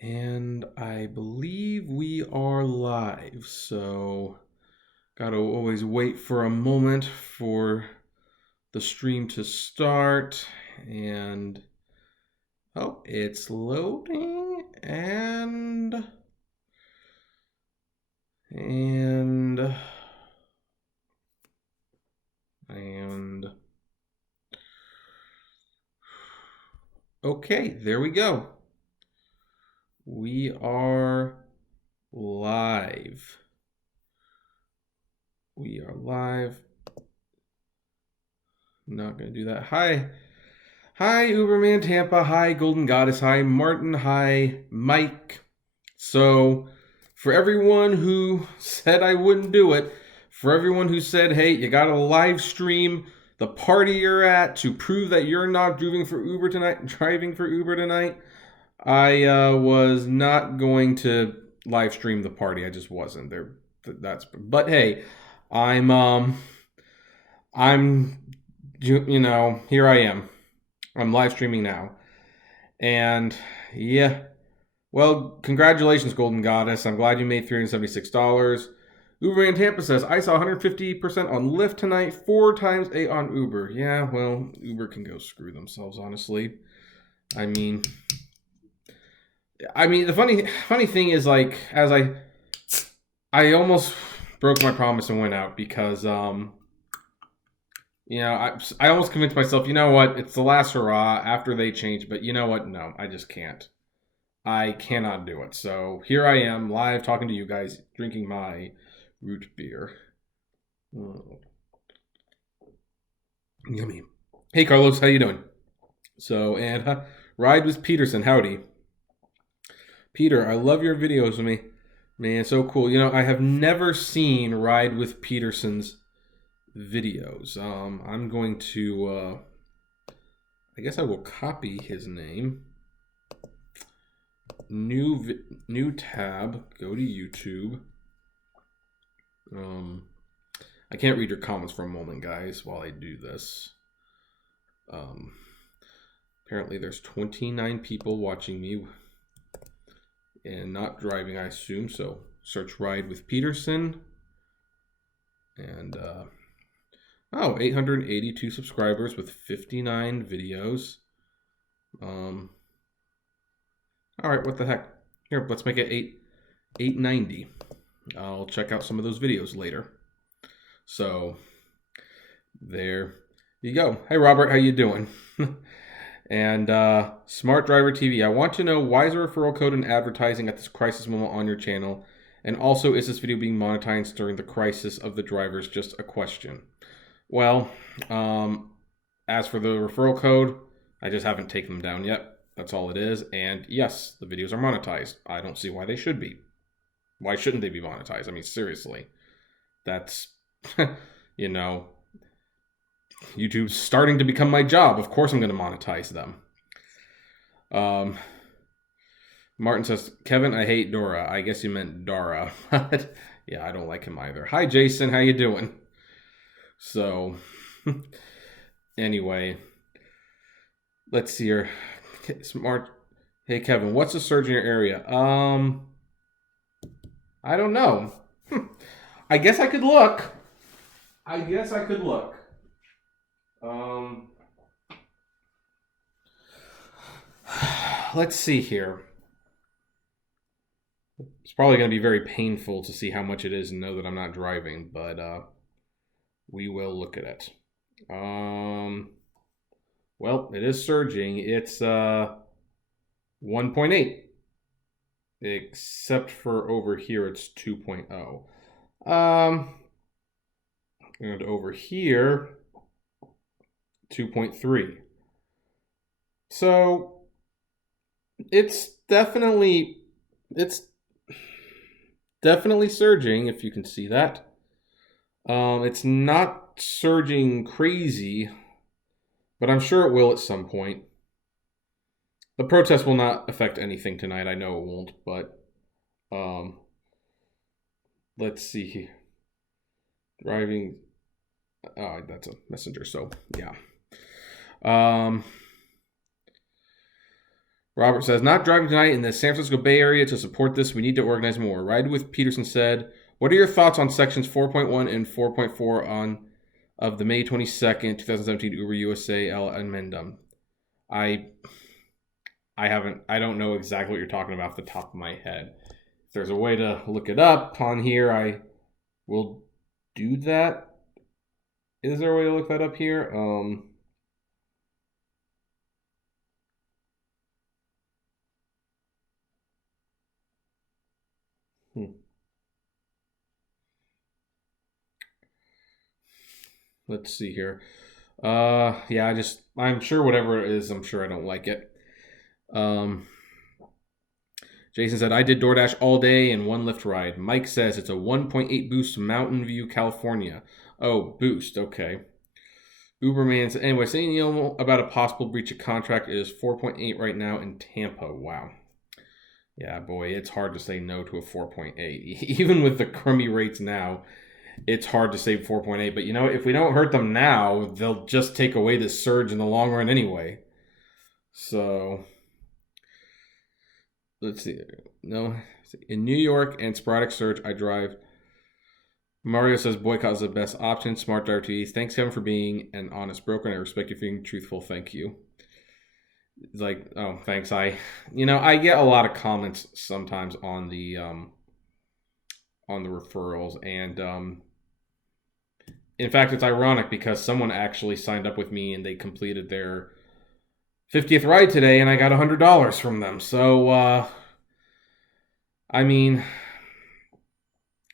And I believe we are live, so gotta always wait for a moment for the stream to start. And oh, it's loading and okay, there we go. We are live. We are live. Not gonna do that. Hi, Uberman Tampa. Hi, Golden Goddess. Hi, Martin. Hi, Mike. So, for everyone who said I wouldn't do it, for everyone who said, hey, you gotta live stream the party you're at to prove that you're not driving for Uber tonight, I was not going to live stream the party. I just wasn't there. But hey, I'm I'm here I am. I'm live streaming now. And yeah, well, congratulations, Golden Goddess. I'm glad you made $376. Uber in Tampa says, I saw 150% on Lyft tonight, 4 times 8 on Uber. Yeah, well, Uber can go screw themselves, honestly. I mean, the funny thing is, like, as I almost broke my promise and went out because, I almost convinced myself, you know what, it's the last hurrah after they change, but you know what, no, I just can't. I cannot do it. So here I am, live, talking to you guys, drinking my root beer. Oh. Yummy. Hey, Carlos, how you doing? So, and Ride with Peterson, howdy. Peter, I love your videos with me. Man, so cool. I have never seen Ride with Peterson's videos. I'm going to, I guess I will copy his name. New tab. Go to YouTube. I can't read your comments for a moment, guys, while I do this. Apparently there's 29 people watching me and not driving, I assume. So search Ride with Peterson. And, 882 subscribers with 59 videos. All right, what the heck? Here, let's make it 890. I'll check out some of those videos later. So, there you go. Hey, Robert, how you doing? And Smart Driver TV, I want to know, why is a referral code and advertising at this crisis moment on your channel? And also, is this video being monetized during the crisis of the drivers? Just a question. Well, as for the referral code, I just haven't taken them down yet. That's all it is. And yes, the videos are monetized. I don't see why they should be. Why shouldn't they be monetized? I mean, seriously. That's, YouTube's starting to become my job. Of course I'm going to monetize them. Martin says, Kevin, I hate Dora. I guess you meant Dara. Yeah, I don't like him either. Hi, Jason. How you doing? So, anyway, let's see here. Smart. Hey, Kevin, what's the surge in your area? I don't know. I guess I could look. Let's see here. It's probably going to be very painful to see how much it is and know that I'm not driving, but we will look at it. Well, it is surging. It's 1.8. Except for over here, it's 2.0. And over here, 2.3. So it's definitely surging, if you can see that. It's not surging crazy, but I'm sure it will at some point. The protest will not affect anything tonight. I know it won't, but let's see here. Driving. Oh, that's a messenger. So yeah. Robert says, not driving tonight in the San Francisco Bay Area to support this. We need to organize more. Ride with Peterson said, what are your thoughts on sections 4.1 and 4.4 of the May 22nd, 2017 Uber USA amendum? I don't know exactly what you're talking about off the top of my head. If there's a way to look it up on here, I will do that. Is there a way to look that up here? Let's see here. Yeah, I'm sure whatever it is, I'm sure I don't like it. Jason said, I did DoorDash all day and one Lyft ride. Mike says it's a 1.8 boost Mountain View, California. Oh, boost. Okay. Uberman said, anyway, saying about a possible breach of contract is 4.8 right now in Tampa. Wow. Yeah, boy, it's hard to say no to a 4.8. Even with the crummy rates now, it's hard to say 4.8. But you know, if we don't hurt them now, they'll just take away this surge in the long run anyway. So, let's see. No, in New York and sporadic surge, I drive. Mario says boycott is the best option. Smart RT. Thanks, Kevin, for being an honest broker, and I respect you for being truthful. Thank you. Like, oh, thanks. I get a lot of comments sometimes on the referrals, and in fact, it's ironic because someone actually signed up with me and they completed their 50th ride today, and I got $100 from them. So, I mean,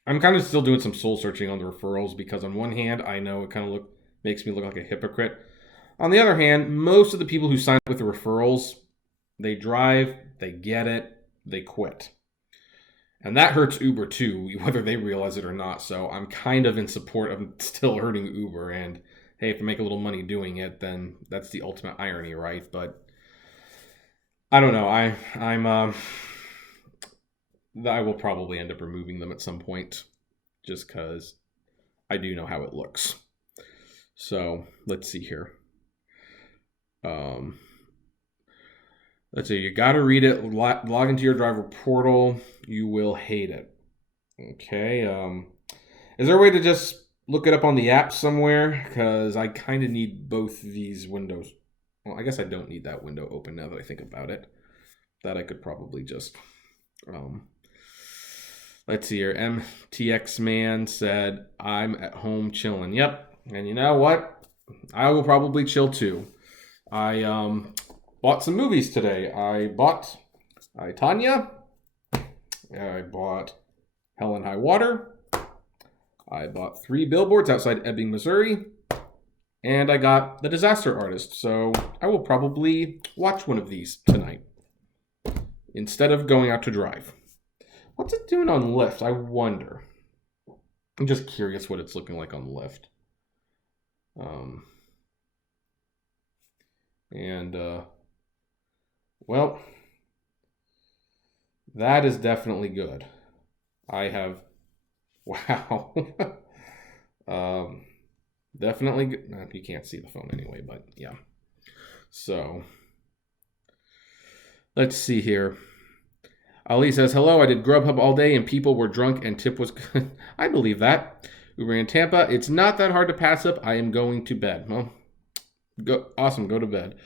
I'm kind of still doing some soul searching on the referrals because on one hand, I know it kind of makes me look like a hypocrite. On the other hand, most of the people who sign up with the referrals, they drive, they get it, they quit. And that hurts Uber too, whether they realize it or not. So I'm kind of in support of still hurting Uber. And hey, if I make a little money doing it, then that's the ultimate irony, right? But I don't know. I will probably end up removing them at some point just because I do know how it looks. So let's see here. Let's see. You got to read it. Log into your driver portal. You will hate it. Okay. Is there a way to just look it up on the app somewhere? Because I kind of need both these windows. Well, I guess I don't need that window open now that I think about it. That I could probably just... Let's see here. MTX Man said, I'm at home chilling. Yep. And you know what? I will probably chill too. I bought some movies today. I bought Tanya. I bought Hell and High Water. I bought 3 billboards outside Ebbing, Missouri. And I got The Disaster Artist. So I will probably watch one of these tonight instead of going out to drive. What's it doing on Lyft? I wonder. I'm just curious what it's looking like on Lyft. Well, that is definitely good. I have, wow. Definitely good. You can't see the phone anyway, but yeah. So, let's see here. Ali says, hello, I did Grubhub all day and people were drunk and tip was good. I believe that. Uber in Tampa, it's not that hard to pass up. I am going to bed. Well, awesome, go to bed.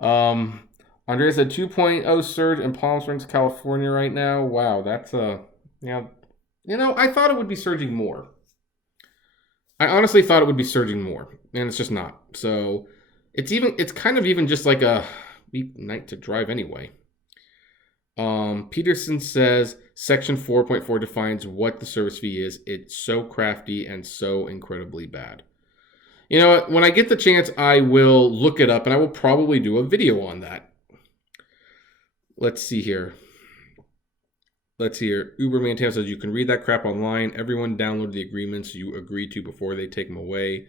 Andrea said 2.0 surge in Palm Springs, California right now. Wow, that's yeah. You know, I thought it would be surging more. I honestly thought it would be surging more, and it's just not. So it's kind of even just like a night to drive anyway. Peterson says section 4.4 defines what the service fee is. It's so crafty and so incredibly bad. You know, when I get the chance, I will look it up and I will probably do a video on that. Let's see here. Uber Mantan says you can read that crap online. Everyone downloaded the agreements you agreed to before they take them away.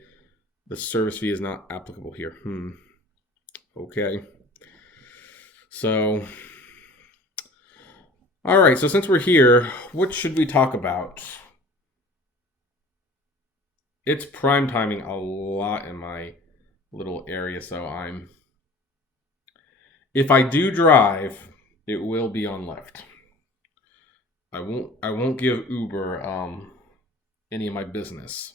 The service fee is not applicable here. Okay. So... all right, so since we're here, what should we talk about? It's prime timing a lot in my little area, so if I do drive, It will be on Lyft. I won't give Uber any of my business.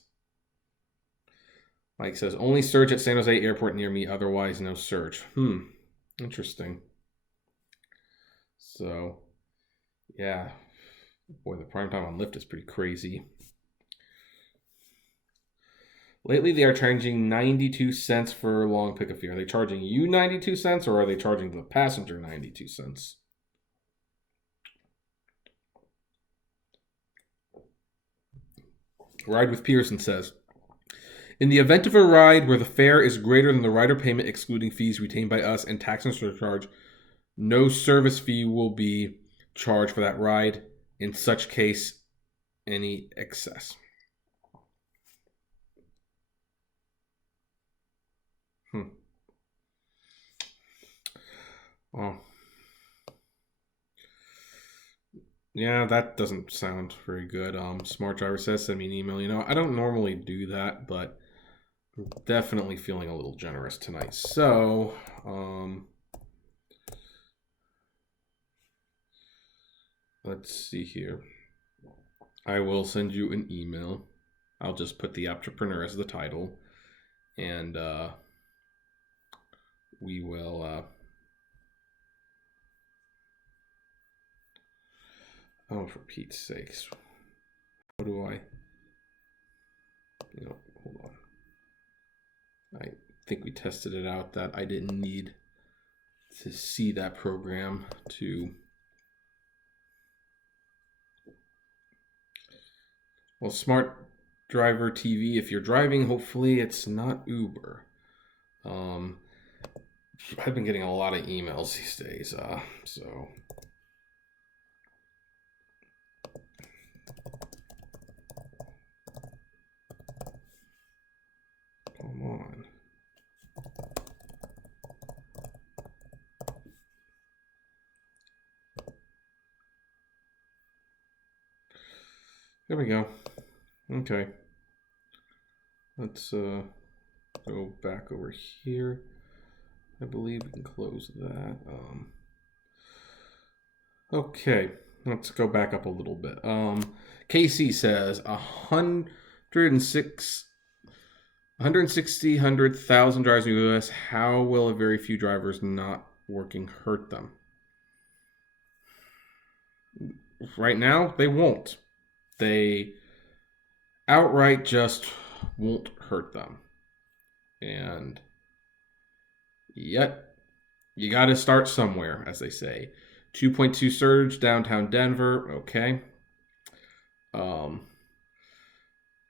Mike says, only surge at San Jose Airport near me, otherwise no surge. Interesting. So, yeah. Boy, the prime time on Lyft is pretty crazy. Lately, they are charging 92 cents for long pickup fee. Are they charging you 92 cents or are they charging the passenger 92 cents? Ride with Pearson says, in the event of a ride where the fare is greater than the rider payment excluding fees retained by us and tax and surcharge, no service fee will be charged for that ride. In such case, any excess. Well, yeah, that doesn't sound very good. Smart Driver says, send me an email. You know, I don't normally do that, but I'm definitely feeling a little generous tonight. So, let's see here. I will send you an email. I'll just put the entrepreneur as the title, and we will. Oh, for Pete's sakes! How do I? Hold on. I think we tested it out that I didn't need to see that program to. Well, Smart Driver TV, if you're driving, hopefully it's not Uber. I've been getting a lot of emails these days, so. Come on. There we go. Okay. Let's go back over here. I believe we can close that. Okay, let's go back up a little bit. Casey says 100,000 drivers in the U.S. How will a very few drivers not working hurt them? Right now, they won't. They outright just won't hurt them. And yet, you got to start somewhere, as they say. 2.2 surge, downtown Denver. Okay.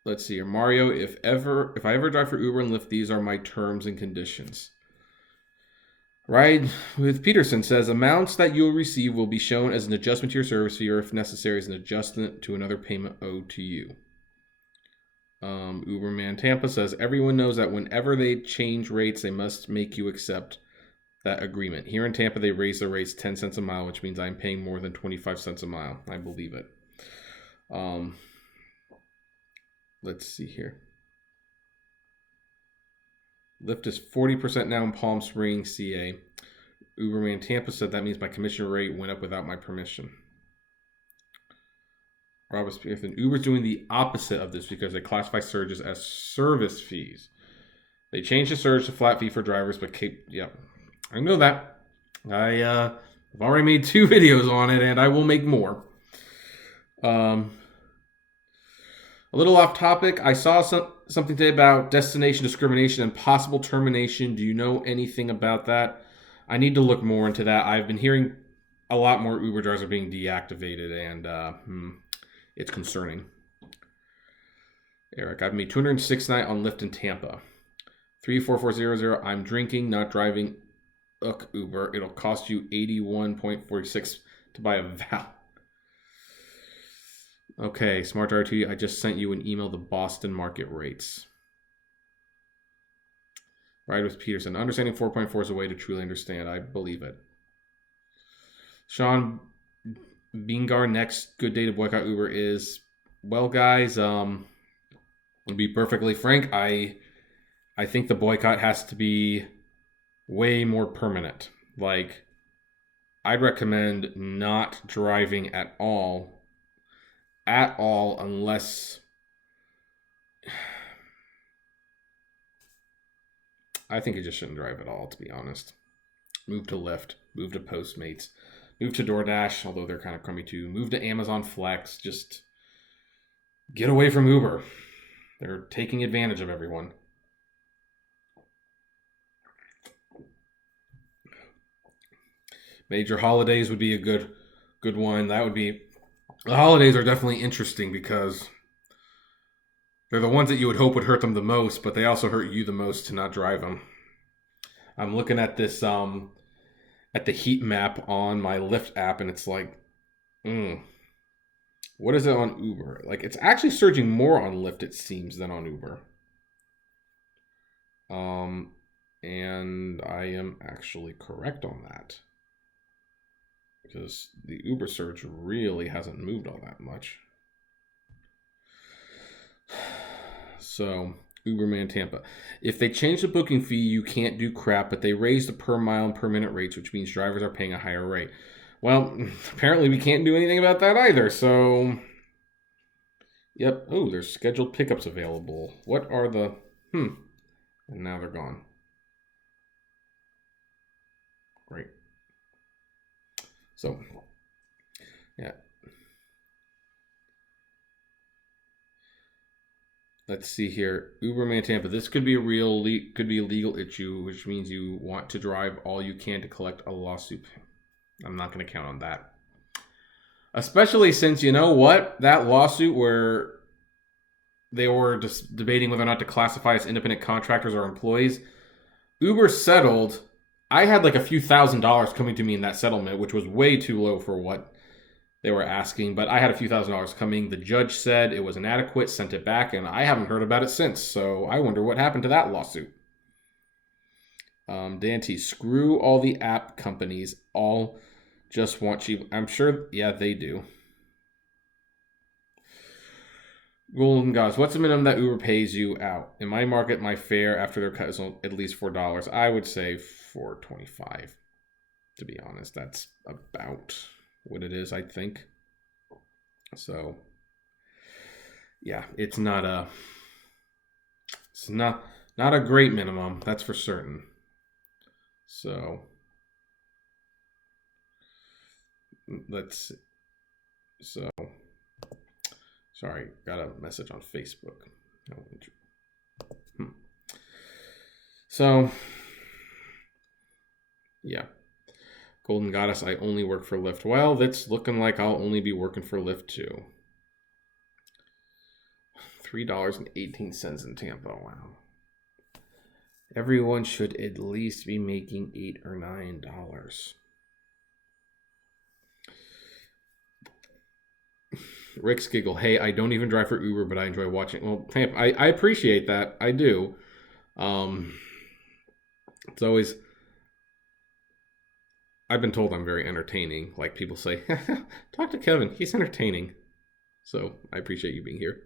Let's see here. Mario, if I ever drive for Uber and Lyft, these are my terms and conditions. Ride with Peterson says, amounts that you'll receive will be shown as an adjustment to your service fee or if necessary as an adjustment to another payment owed to you. Uberman Tampa says, everyone knows that whenever they change rates, they must make you accept that agreement. Here in Tampa, they raise the rates 10 cents a mile, which means I'm paying more than 25 cents a mile. I believe it. Let's see here. Lyft is 40% now in Palm Springs, CA. Uberman Tampa said that means my commission rate went up without my permission. Robert Smith and Uber's doing the opposite of this because they classify surges as service fees. They changed the surge to flat fee for drivers, but I know that. I've already made 2 videos on it, and I will make more. A little off topic. I saw something today about destination discrimination and possible termination. Do you know anything about that? I need to look more into that. I've been hearing a lot more Uber drivers are being deactivated, and it's concerning. Eric, I've made 206 tonight on Lyft in Tampa. 34400. I'm drinking, not driving. Uber. It'll cost you $81.46 to buy a Val. Okay, Smart RT, I just sent you an email, the Boston market rates. Ride with Peterson. Understanding 4.4 is a way to truly understand. I believe it. Sean Bingar, next good day to boycott Uber is, well, guys, to be perfectly frank, I think the boycott has to be way more permanent. Like, I'd recommend not driving at all, unless I think you just shouldn't drive at all, to be honest. Move to Lyft, move to Postmates, move to DoorDash, although they're kind of crummy too. Move to Amazon Flex. Just get away from Uber. They're taking advantage of everyone. Major holidays would be a good one. That would be, the holidays are definitely interesting because they're the ones that you would hope would hurt them the most, but they also hurt you the most to not drive them. I'm looking at this at the heat map on my Lyft app, and it's like, what is it on Uber? Like, it's actually surging more on Lyft, it seems, than on Uber. And I am actually correct on that, because the Uber surge really hasn't moved all that much. So, Uberman Tampa. If they change the booking fee, you can't do crap, but they raised the per mile and per minute rates, which means drivers are paying a higher rate. Well, apparently we can't do anything about that either, so... Yep. Oh, there's scheduled pickups available. What are the... And now they're gone. Great. So, yeah. Let's see here. Uberman Tampa. This could be a legal issue, which means you want to drive all you can to collect a lawsuit. I'm not going to count on that. Especially since, you know what? That lawsuit where they were just debating whether or not to classify as independent contractors or employees, Uber settled. I had like a few $1,000s coming to me in that settlement, which was way too low for what they were asking, but I had a few $1,000s coming. The judge said it was inadequate, sent it back, and I haven't heard about it since. So I wonder what happened to that lawsuit. Dante, screw all the app companies. All just want cheap. I'm sure, yeah, they do. Golden Gods, what's the minimum that Uber pays you out? In my market, my fare after their cut is at least $4. I would say $4.25. To be honest, that's about what it is, I think. So, yeah, it's not a great minimum, that's for certain. So, let's see. So, sorry, got a message on Facebook. So, yeah. Golden Goddess, I only work for Lyft. Well, that's looking like I'll only be working for Lyft too. $3.18 in Tampa. Wow. Everyone should at least be making $8 or $9. Rick's giggle. Hey, I don't even drive for Uber, but I enjoy watching. Well, I appreciate that. I do. It's always... I've been told I'm very entertaining. Like people say, talk to Kevin. He's entertaining. So I appreciate you being here.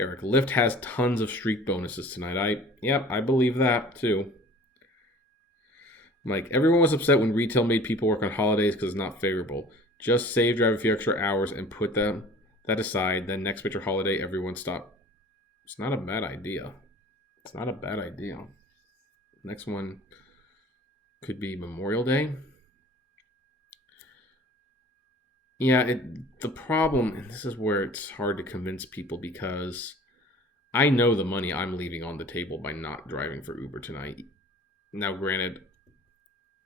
Eric, Lyft has tons of streak bonuses tonight. I believe that too. Mike, everyone was upset when retail made people work on holidays because it's not favorable. Just save, drive a few extra hours, and put that aside. Then next major holiday, everyone stop. It's not a bad idea. Next one could be Memorial Day. Yeah, the problem, and this is where it's hard to convince people, because I know the money I'm leaving on the table by not driving for Uber tonight. Now, granted,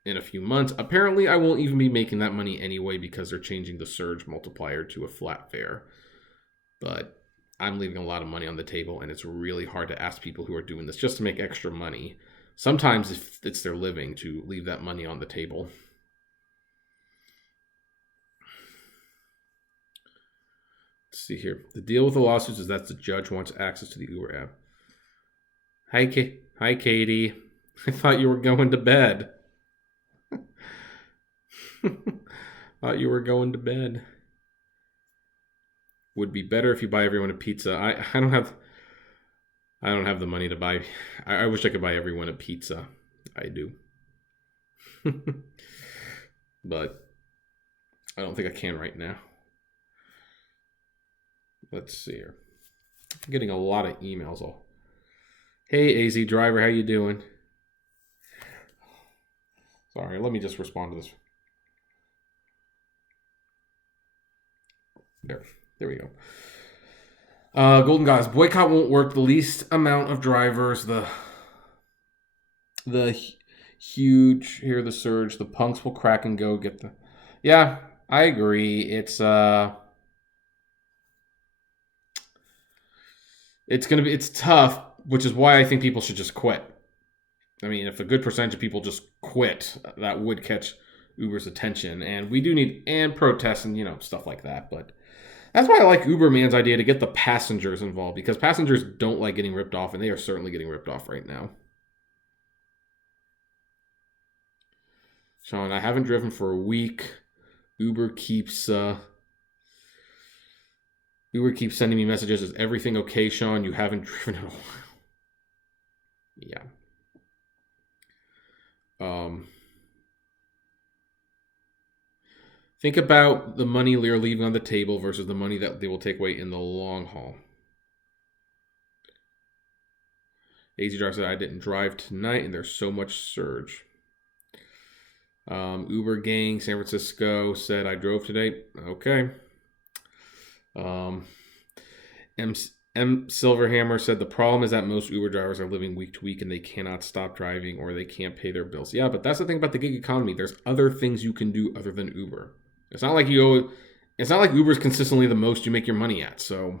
in a few months, apparently I won't even be making that money anyway because they're changing the surge multiplier to a flat fare. But I'm leaving a lot of money on the table, and it's really hard to ask people who are doing this just to make extra money. Sometimes if it's their living to leave that money on the table. Let's see here. The deal with the lawsuits is that the judge wants access to the Uber app. Hi, Katie. I thought you were going to bed. Would be better if you buy everyone a pizza. I don't have the money to buy. I wish I could buy everyone a pizza. I do. but I don't think I can right now. Let's see here. I'm getting a lot of emails. Hey, AZ driver, how you doing? Sorry, let me just respond to this. There we go. Golden Guys, boycott won't work. The least amount of drivers, the huge, here the surge, the punks will crack and go get the... Yeah, I agree. It's tough, which is why I think people should just quit. I mean, if a good percentage of people just quit, that would catch Uber's attention. And we do need, and protests and, stuff like that. But that's why I like Uberman's idea to get the passengers involved, because passengers don't like getting ripped off, and they are certainly getting ripped off right now. Sean, I haven't driven for a week. Uber keeps sending me messages. Is everything okay, Sean? You haven't driven in a while. Yeah. Think about the money they're leaving on the table versus the money that they will take away in the long haul. AZ Driver said, I didn't drive tonight, and there's so much surge. Uber Gang San Francisco said, I drove today. Okay. M. Silverhammer said, the problem is that most Uber drivers are living week to week and they cannot stop driving or they can't pay their bills. Yeah, but that's the thing about the gig economy. There's other things you can do other than Uber. It's not like Uber's consistently the most you make your money at, so.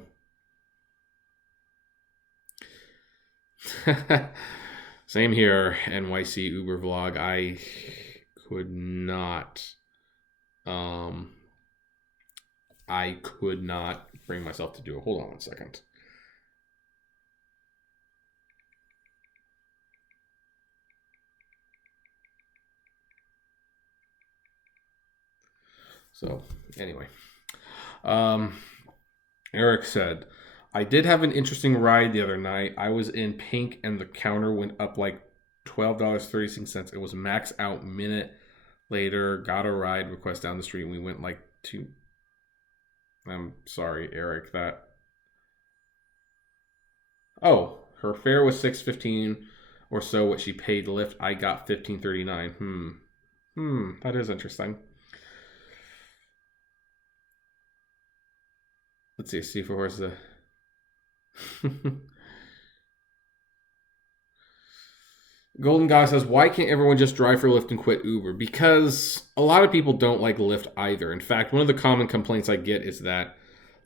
Same here, NYC Uber vlog. I could not bring myself to do it. Hold on one second. So, anyway. Eric said, I did have an interesting ride the other night. I was in pink and the counter went up like $12.36. It was max out minute later. Got a ride request down the street and we went like two. I'm sorry, Eric, Oh, her fare was $6.15 or so what she paid Lyft. I got $15.39. That is interesting. Let's see if where's the Golden Guy says, why can't everyone just drive for Lyft and quit Uber? Because a lot of people don't like Lyft either. In fact, one of the common complaints I get is that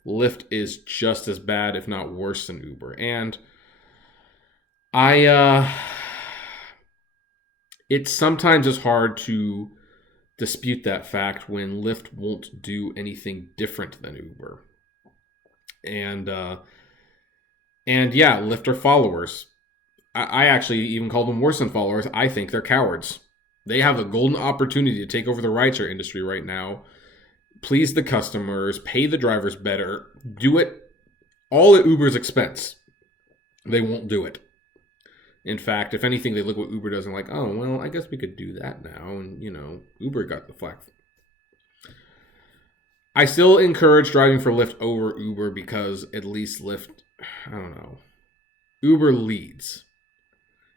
Lyft is just as bad, if not worse, than Uber. And it sometimes is hard to dispute that fact when Lyft won't do anything different than Uber. And yeah, Lyft are followers. I actually even call them worse than followers. I think they're cowards. They have a golden opportunity to take over the rideshare industry right now. Please the customers, pay the drivers better, do it all at Uber's expense. They won't do it. In fact, if anything, they look what Uber does and like, oh, well, I guess we could do that now. And, Uber got the flack. I still encourage driving for Lyft over Uber because at least Lyft, I don't know, Uber leads.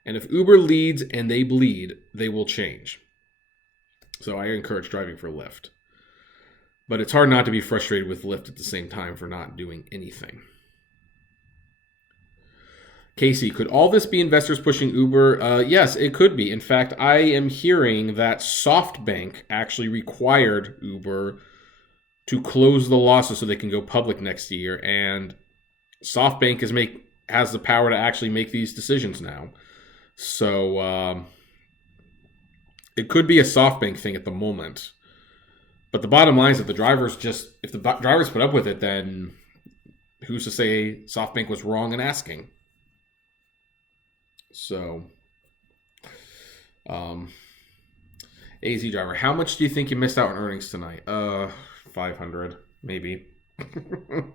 And if Uber leads and they bleed, they will change. So I encourage driving for Lyft. But it's hard not to be frustrated with Lyft at the same time for not doing anything. Casey, could all this be investors pushing Uber? Yes, it could be. In fact, I am hearing that SoftBank actually required Uber to close the losses so they can go public next year. And SoftBank has the power to actually make these decisions now. So it could be a SoftBank thing at the moment. But the bottom line is that if the drivers put up with it, then who's to say SoftBank was wrong in asking? So, AZ driver, how much do you think you missed out on earnings tonight? 500, maybe. If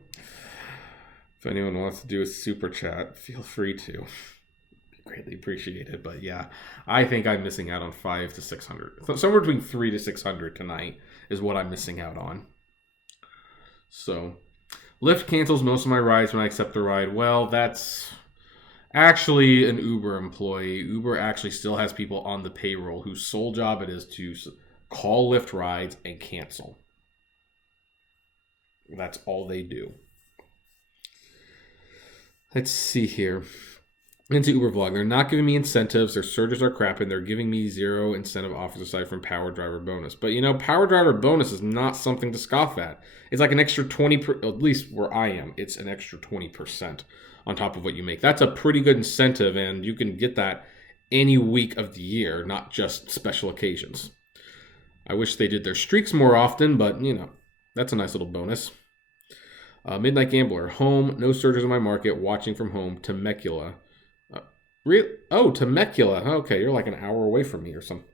anyone wants to do a super chat, feel free to. greatly appreciated. But yeah, I think I'm missing out on 500 to 600. So somewhere between 300 to 600 tonight is what I'm missing out on. So, Lyft cancels most of my rides when I accept the ride. Well, that's actually an Uber employee. Uber actually still has people on the payroll whose sole job it is to call Lyft rides and cancel. That's all they do. Let's see here. Into Uber vlog. They're not giving me incentives. Their surges are crap, and they're giving me 0 incentive offers aside from power driver bonus. But power driver bonus is not something to scoff at. It's like an extra 20%, at least where I am, it's an extra 20% on top of what you make. That's a pretty good incentive, and you can get that any week of the year, not just special occasions. I wish they did their streaks more often, but that's a nice little bonus. Midnight Gambler, home, no surges in my market, watching from home, Temecula. Temecula. Okay, you're like an hour away from me or something.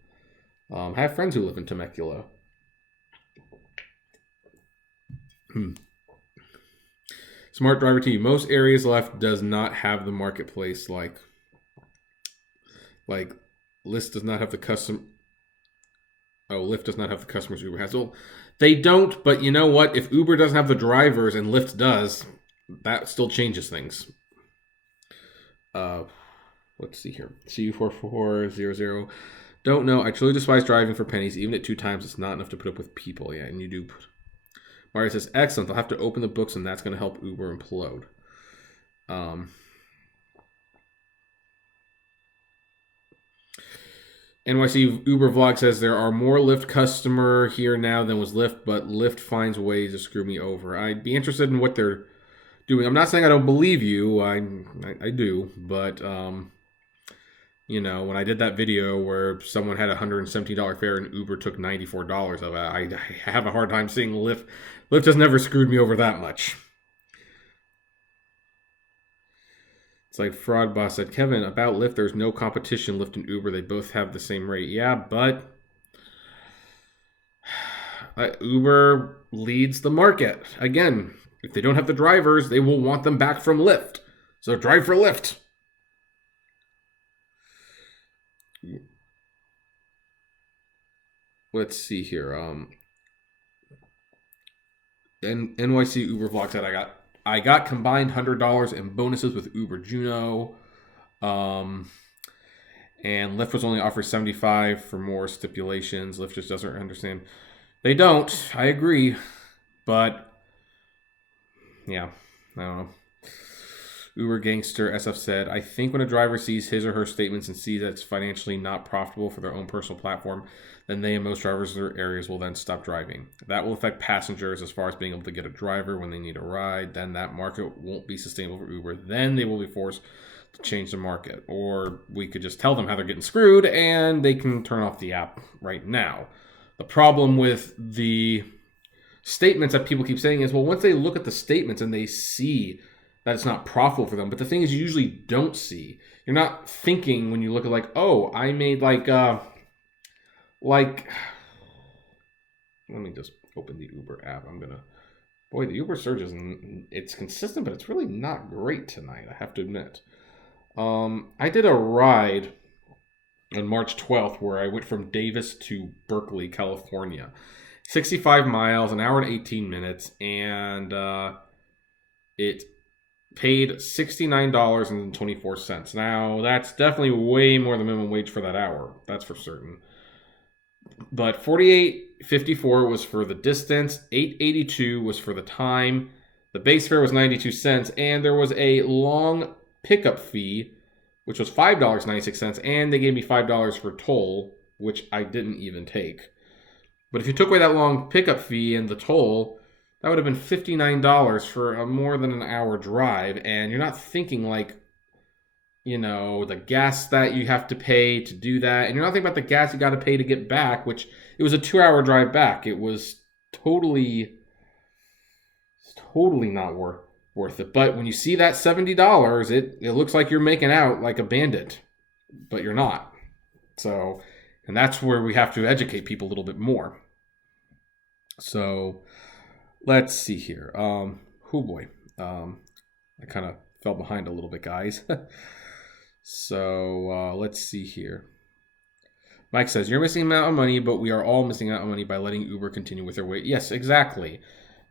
I have friends who live in Temecula. Smart Driver TV. Most areas left does not have the marketplace like Lyft does not have the custom. Oh, Lyft does not have the customers Uber has. Well, they don't, but you know what? If Uber doesn't have the drivers and Lyft does, that still changes things. Let's see here. CU4400. Don't know. I truly despise driving for pennies. Even at 2 times, it's not enough to put up with people. Yeah, and you do. Mario says, excellent. I'll have to open the books, and that's going to help Uber implode. NYC Uber Vlog says, there are more Lyft customer here now than was Lyft, but Lyft finds ways to screw me over. I'd be interested in what they're doing. I'm not saying I don't believe you. I do, but when I did that video where someone had a $170 fare and Uber took $94 of it, I have a hard time seeing Lyft. Lyft has never screwed me over that much. It's like Fraud Boss said, Kevin, about Lyft, there's no competition. Lyft and Uber, they both have the same rate. Yeah, but Uber leads the market. Again, if they don't have the drivers, they will want them back from Lyft. So drive for Lyft. Let's see here. NYC Uber Vlog said I got combined $100 in bonuses with Uber Juno. And Lyft was only offered $75 for more stipulations. Lyft just doesn't understand. They don't. I agree. But yeah, I don't know. Uber Gangster SF said, I think when a driver sees his or her statements and sees that it's financially not profitable for their own personal platform, then they and most drivers in their areas will then stop driving. That will affect passengers as far as being able to get a driver when they need a ride. Then that market won't be sustainable for Uber. Then they will be forced to change the market. Or we could just tell them how they're getting screwed and they can turn off the app right now. The problem with the statements that people keep saying is, well, once they look at the statements and they see that it's not profitable for them. But the thing is, you usually don't see. You're not thinking when you look at I made let me just open the Uber app. The Uber surge it's consistent, but it's really not great tonight, I have to admit. I did a ride on March 12th where I went from Davis to Berkeley, California. 65 miles, an hour and 18 minutes, and it paid $69.24. Now, that's definitely way more than minimum wage for that hour. That's for certain. But $48.54 was for the distance. $8.82 was for the time. The base fare was 92 cents. And there was a long pickup fee, which was $5.96. And they gave me $5 for toll, which I didn't even take. But if you took away that long pickup fee and the toll, that would have been $59 for a more than an hour drive. And you're not thinking the gas that you have to pay to do that. And you're not thinking about the gas you got to pay to get back, which it was a 2-hour drive back. It was totally not worth it. But when you see that $70, it looks like you're making out like a bandit, but you're not. So, and that's where we have to educate people a little bit more. So, let's see here. I kind of fell behind a little bit, guys. So let's see here. Mike says, you're missing out on money, but we are all missing out on money by letting Uber continue with their wait. Yes, exactly.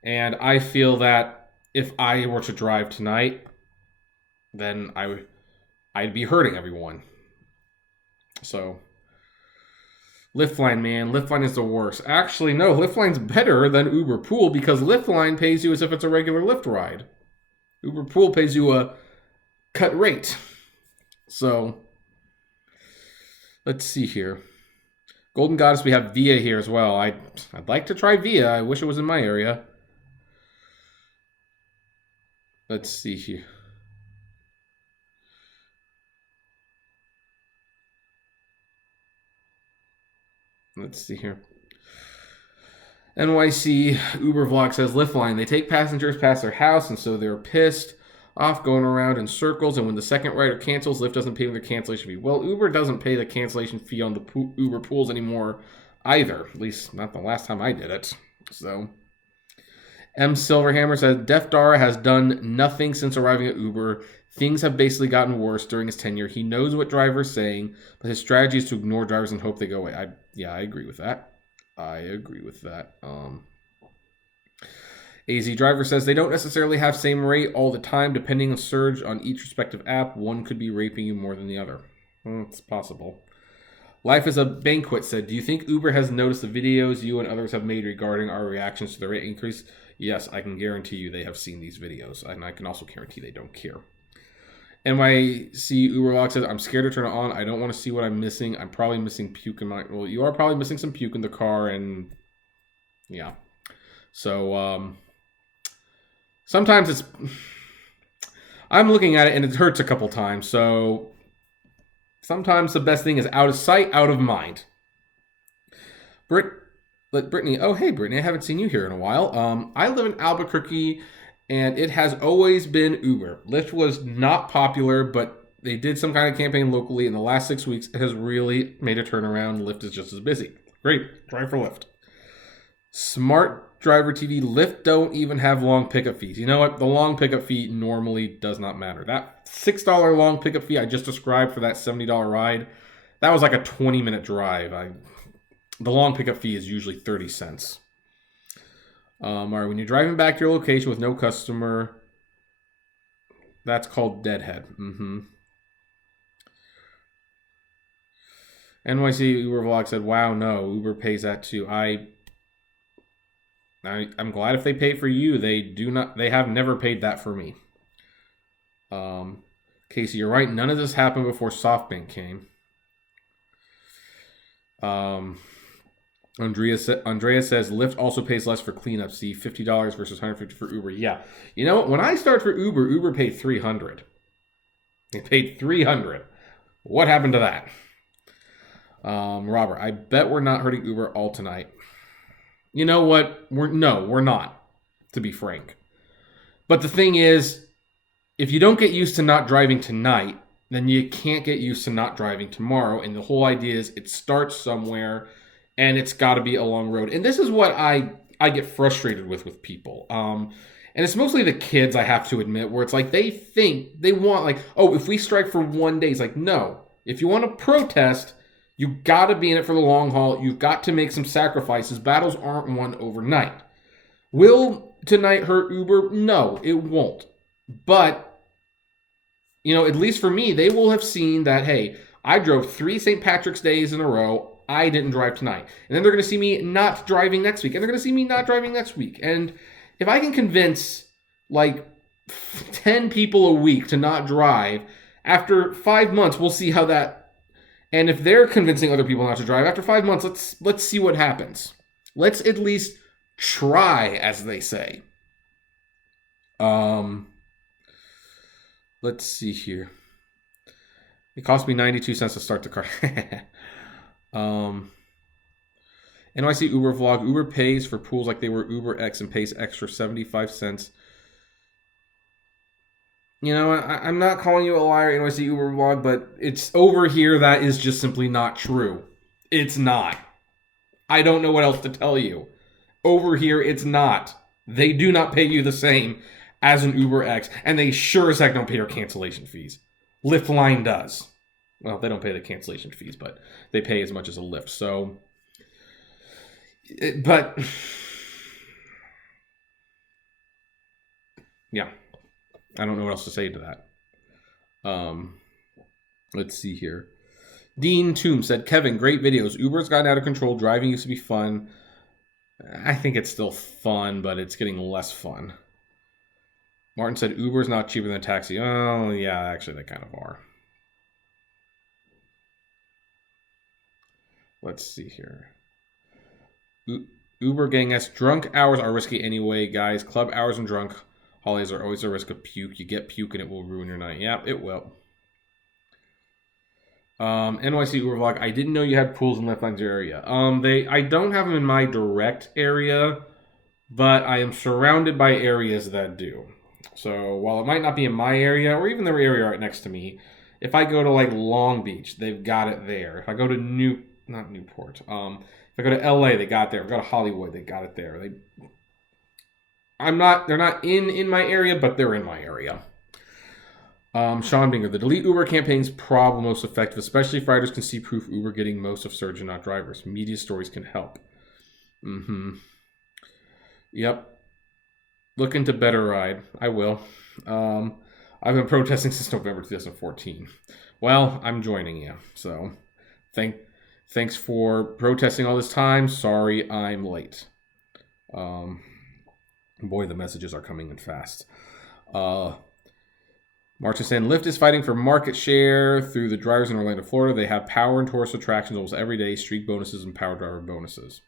And I feel that if I were to drive tonight, then I'd be hurting everyone. So, Liftline, man. Liftline is the worst. Actually, no, Liftline's better than Uber Pool because Liftline pays you as if it's a regular Lyft ride. Uber Pool pays you a cut rate. So, let's see here. Golden Goddess, we have Via here as well. I'd like to try Via. I wish it was in my area. Let's see here. Let's see here. NYC Uber Vlog says, Liftline, they take passengers past their house, and so they're pissed off going around in circles, and when the second rider cancels, Lyft doesn't pay them the cancellation fee. Well, Uber doesn't pay the cancellation fee on the Uber pools anymore either. At least not the last time I did it. So, M. Silverhammer says, Def Dara has done nothing since arriving at Uber. Things have basically gotten worse during his tenure. He knows what drivers are saying, but his strategy is to ignore drivers and hope they go away. I agree with that. AZ Driver says they don't necessarily have same rate all the time. Depending on surge on each respective app, one could be raping you more than the other. It's possible. Life is a Banquet said, do you think Uber has noticed the videos you and others have made regarding our reactions to the rate increase? Yes, I can guarantee you they have seen these videos, and I can also guarantee they don't care. NYC Uber Log says, I'm scared to turn it on. I don't want to see what I'm missing. I'm probably missing puke in my... Well, you are probably missing some puke in the car, and... Yeah. So, sometimes it's... I'm looking at it, and it hurts a couple times, so... Sometimes the best thing is out of sight, out of mind. Brittany... Oh, hey, Brittany. I haven't seen you here in a while. I live in Albuquerque... And it has always been Uber. Lyft was not popular, but they did some kind of campaign locally. In the last 6 weeks, it has really made a turnaround. Lyft is just as busy. Great. Drive for Lyft. Smart Driver TV. Lyft don't even have long pickup fees. You know what? The long pickup fee normally does not matter. That $6 long pickup fee I just described for that $70 ride, that was like a 20-minute drive. The long pickup fee is usually 30 cents. All right, when you're driving back to your location with no customer, that's called deadhead. NYC Uber Vlog said, wow, no, Uber pays that too. I'm glad if they pay for you. They have never paid that for me. Casey, you're right. None of this happened before SoftBank came. Andrea says, Lyft also pays less for cleanup. See, $50 versus $150 for Uber. Yeah. You know what? When I started for Uber paid $300. It paid $300. What happened to that? Robert, I bet we're not hurting Uber all tonight. You know what? We're not, to be frank. But the thing is, if you don't get used to not driving tonight, then you can't get used to not driving tomorrow. And the whole idea is it starts somewhere. And it's got to be a long road. And this is what I get frustrated with people. And it's mostly the kids, I have to admit, where it's like they think, they want like, oh, if we strike for 1 day, it's like, no. If you want to protest, you got to be in it for the long haul. You've got to make some sacrifices. Battles aren't won overnight. Will tonight hurt Uber? No, it won't. But, at least for me, they will have seen that, hey, I drove 3 St. Patrick's Days in a row. I didn't drive tonight. And then they're going to see me not driving next week. And they're going to see me not driving next week. And if I can convince like 10 people a week to not drive, after 5 months, we'll see how that... And if they're convincing other people not to drive, after 5 months, let's see what happens. Let's at least try, as they say. Let's see here. It cost me 92 cents to start the car. NYC Uber Vlog. Uber pays for pools like they were Uber X and pays extra 75 cents. I'm not calling you a liar, NYC Uber Vlog, but it's over here that is just simply not true. It's not. I don't know what else to tell you. Over here, it's not. They do not pay you the same as an Uber X, and they sure as heck don't pay your cancellation fees. Lyft line does. Well, they don't pay the cancellation fees, but they pay as much as a Lyft. So, but yeah, I don't know what else to say to that. Let's see here. Dean Toom said, Kevin, great videos. Uber's gotten out of control. Driving used to be fun. I think it's still fun, but it's getting less fun. Martin said, Uber's not cheaper than a taxi. Oh, yeah, actually, they kind of are. Let's see here. Uber gang S. Drunk hours are risky anyway, guys. Club hours and drunk holidays are always a risk of puke. You get puke and it will ruin your night. Yeah, it will. NYC Uber vlog. I didn't know you had pools in Left Line's area. I don't have them in my direct area, but I am surrounded by areas that do. So while it might not be in my area or even the area right next to me, if I go to like Long Beach, they've got it there. If I go to not Newport. If I go to LA, they got it there. If I go to Hollywood, they got it there. They're not in my area, but they're in my area. Sean Binger, the delete Uber campaign's probably most effective, especially if riders can see proof Uber getting most of surge and not drivers. Media stories can help. Yep. Look into Better Ride. I will. I've been protesting since November 2014. Well, I'm joining you. So, thanks for protesting all this time. Sorry I'm late. Boy, the messages are coming in fast. March is saying, Lyft is fighting for market share through the drivers in Orlando, Florida. They have power and tourist attractions almost every day, streak bonuses and power driver bonuses.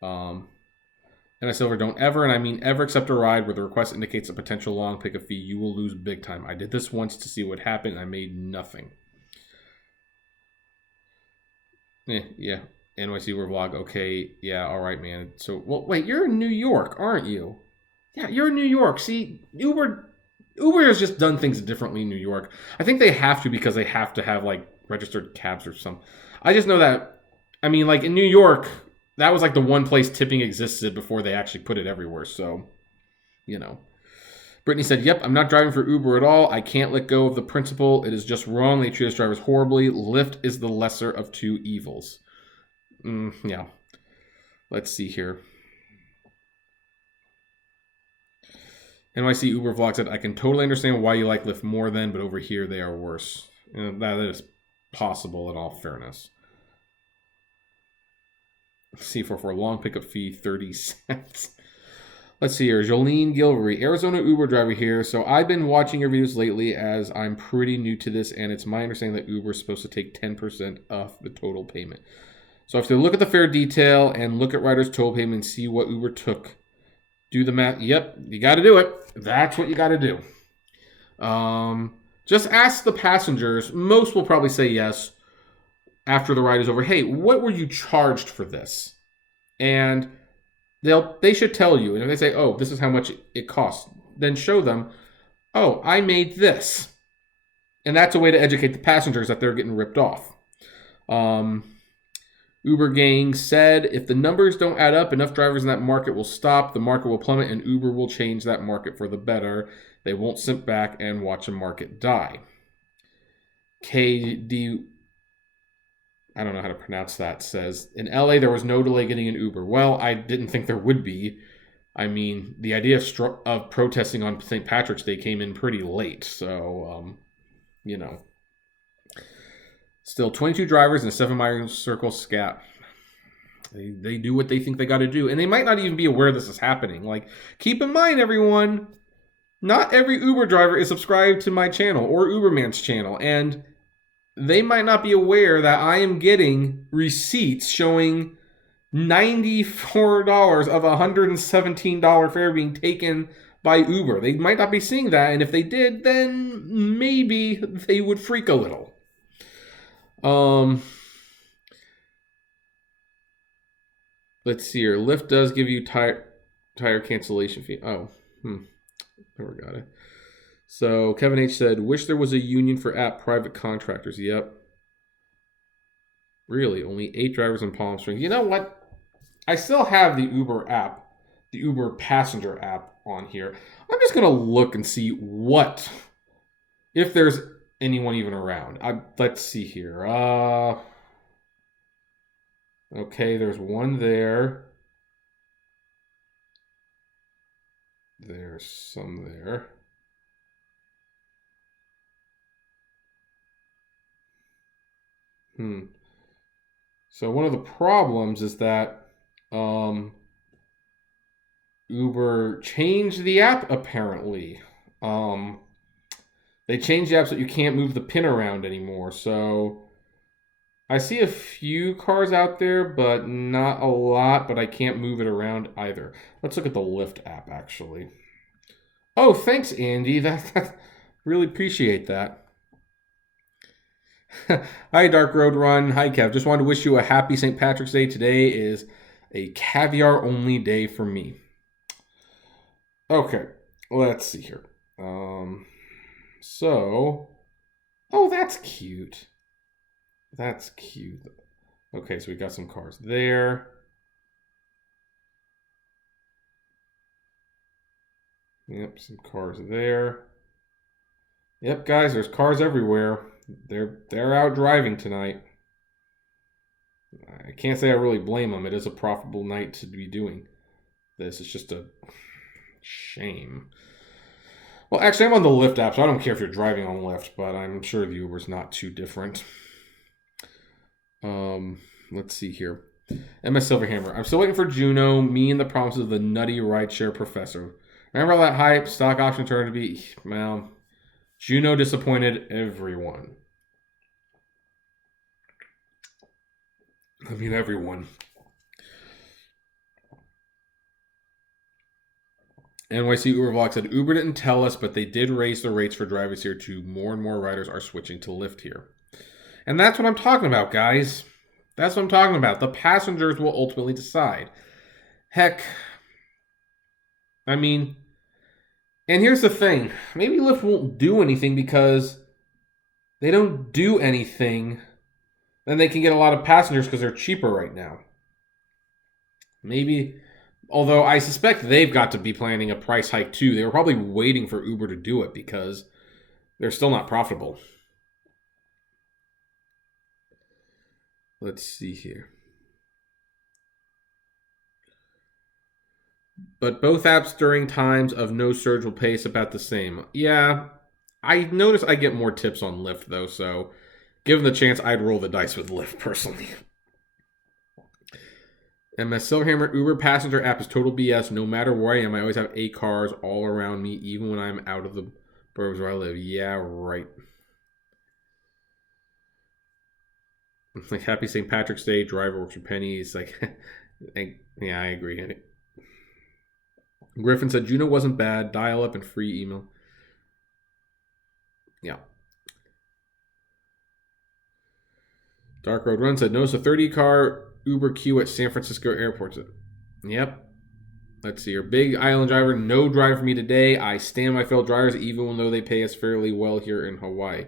And I Silver, don't ever, and I mean ever, accept a ride where the request indicates a potential long pickup fee. You will lose big time. I did this once to see what happened, and I made nothing. Yeah. NYC Uber vlog. Okay. Yeah. All right, man. So, well, wait, you're in New York, aren't you? Yeah, you're in New York. See, Uber has just done things differently in New York. I think they have to because they have to have like registered cabs or something. I just know that. I mean, like in New York, that was like the one place tipping existed before they actually put it everywhere. So, you know. Brittany said, yep, I'm not driving for Uber at all. I can't let go of the principle. It is just wrong. They treat us drivers horribly. Lyft is the lesser of two evils. Yeah. Let's see here. NYC Uber vlog said, I can totally understand why you like Lyft more than, but over here they are worse. That is possible in all fairness. C44 long pickup fee, 30 cents. Let's see here. Jolene Gilvery, Arizona Uber driver here. So I've been watching your videos lately as I'm pretty new to this, and it's my understanding that Uber is supposed to take 10% off the total payment. So I have to look at the fare detail and look at rider's total payment and see what Uber took. Do the math. Yep, you got to do it. That's what you got to do. Just ask the passengers. Most will probably say yes after the ride is over. Hey, what were you charged for this? And they should tell you. And if they say, oh, this is how much it costs, then show them, oh, I made this. And that's a way to educate the passengers that they're getting ripped off. Uber gang said, if the numbers don't add up, enough drivers in that market will stop, the market will plummet, and Uber will change that market for the better. They won't sit back and watch a market die. KD, I don't know how to pronounce that, says, in LA there was no delay getting an Uber. Well, I didn't think there would be. I mean, the idea of protesting on St. Patrick's Day came in pretty late, so, you know. Still, 22 drivers in a 7-mile circle scat. They do what they think they got to do. And they might not even be aware this is happening. Like, keep in mind, everyone, not every Uber driver is subscribed to my channel or Uberman's channel. And they might not be aware that I am getting receipts showing $94 of a $117 fare being taken by Uber. They might not be seeing that. And if they did, then maybe they would freak a little. Let's see here. Lyft does give you tire cancellation fee. Oh, never got it. So Kevin H said, wish there was a union for app private contractors. Yep. Really, only 8 drivers in Palm Springs. You know what? I still have the Uber app, the Uber passenger app on here. I'm just going to look and see if there's anyone even around. Let's see here. Okay, there's one there. There's some there. So one of the problems is that Uber changed the app apparently. They changed the app so you can't move the pin around anymore. So I see a few cars out there, but not a lot, but I can't move it around either. Let's look at the Lyft app actually. Oh, thanks, Andy. That really appreciate that. Hi, Dark Road Run. Hi, Kev. Just wanted to wish you a happy St. Patrick's Day. Today is a caviar-only day for me. Okay, let's see here. Oh, that's cute. That's cute. Okay, so we got some cars there. Yep, some cars there. Yep, guys, there's cars everywhere. They're out driving tonight. I can't say I really blame them. It is a profitable night to be doing this. It's just a shame. Well, actually, I'm on the Lyft app, so I don't care if you're driving on Lyft, but I'm sure the Uber's not too different. Let's see here. MS Silverhammer. I'm still waiting for Juno. Me and the promises of the nutty rideshare professor. Remember all that hype? Stock option turned to be... Well, Juno disappointed everyone. I mean, everyone. NYC Uber Vlog said, Uber didn't tell us, but they did raise the rates for drivers here too. More and more riders are switching to Lyft here. And that's what I'm talking about, guys. That's what I'm talking about. The passengers will ultimately decide. Heck, I mean, and here's the thing. Maybe Lyft won't do anything because they don't do anything. Then they can get a lot of passengers because they're cheaper right now. Maybe, although I suspect they've got to be planning a price hike too. They were probably waiting for Uber to do it because they're still not profitable. Let's see here. But both apps during times of no surge will pay us about the same. Yeah, I notice I get more tips on Lyft though, so given the chance, I'd roll the dice with Lyft personally. MS Silverhammer, Uber passenger app is total BS. No matter where I am, I always have 8 cars all around me, even when I'm out of the burbs where I live. Yeah, right. Like, happy St. Patrick's Day. Driver works for pennies. Like, yeah, I agree. Griffin said Juno wasn't bad. Dial up and free email. Yeah. Dark Road Run said notice a 30-car Uber queue at San Francisco airport. Yep. Let's see here. Big Island driver. No drive for me today. I stand my fellow drivers even though they pay us fairly well here in Hawaii.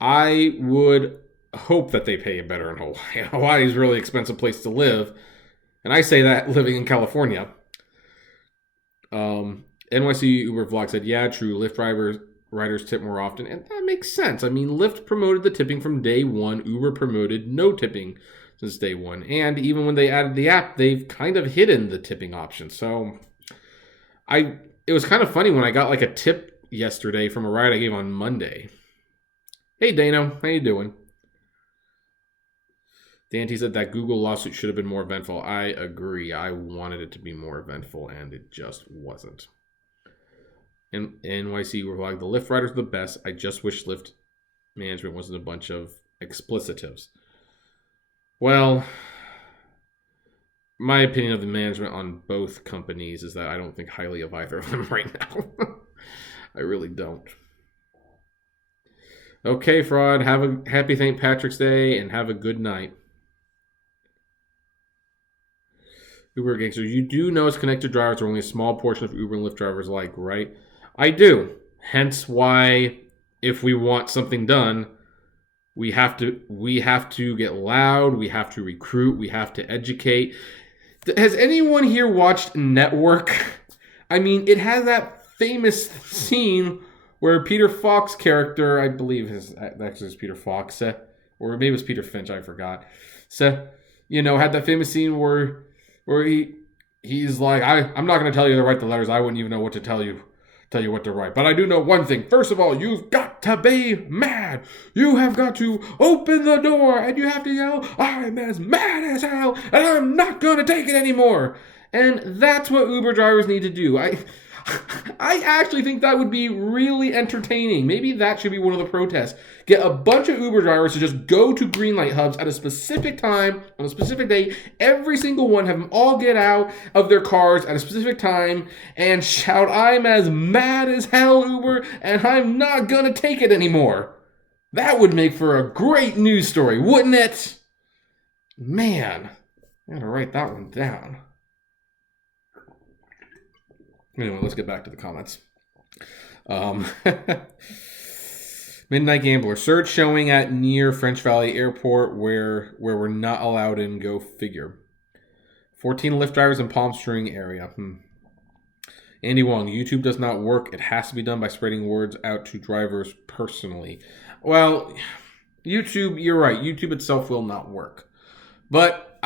I would hope that they pay you better in Hawaii. Hawaii is a really expensive place to live. And I say that living in California. NYC Uber Vlog said, yeah, true. Lyft riders tip more often. And that makes sense. I mean, Lyft promoted the tipping from day one. Uber promoted no tipping since day one. And even when they added the app, they've kind of hidden the tipping option. So it was kind of funny when I got like a tip yesterday from a ride I gave on Monday. Hey, Dano. How you doing? Dante said that Google lawsuit should have been more eventful. I agree. I wanted it to be more eventful, and it just wasn't. And NYC were like, the Lyft riders are the best. I just wish Lyft management wasn't a bunch of explicitives. Well, my opinion of the management on both companies is that I don't think highly of either of them right now. I really don't. Okay, Fraud. Have a happy St. Patrick's Day, and have a good night. Uber Gangster, you do know as connected drivers are only a small portion of Uber and Lyft drivers like, right? I do. Hence why, if we want something done, we have to get loud, we have to recruit, we have to educate. Has anyone here watched Network? I mean, it has that famous scene where Peter Falk's character, I believe actually is Peter Falk, or maybe it was Peter Finch, I forgot. So, had that famous scene where he's like, I'm not going to tell you to write the letters. I wouldn't even know what to tell you what to write. But I do know one thing. First of all, you've got to be mad. You have got to open the door and you have to yell, I'm as mad as hell and I'm not going to take it anymore. And that's what Uber drivers need to do. I actually think that would be really entertaining. Maybe that should be one of the protests. Get a bunch of Uber drivers to just go to green light hubs at a specific time, on a specific day. Every single one, have them all get out of their cars at a specific time and shout, I'm as mad as hell, Uber, and I'm not gonna take it anymore. That would make for a great news story, wouldn't it? Man, I gotta write that one down. Anyway, let's get back to the comments. Midnight Gambler. Surge showing at near French Valley Airport where we're not allowed in. Go figure. 14 Lyft drivers in Palm Spring area. Andy Wong. YouTube does not work. It has to be done by spreading words out to drivers personally. Well, YouTube, you're right. YouTube itself will not work. But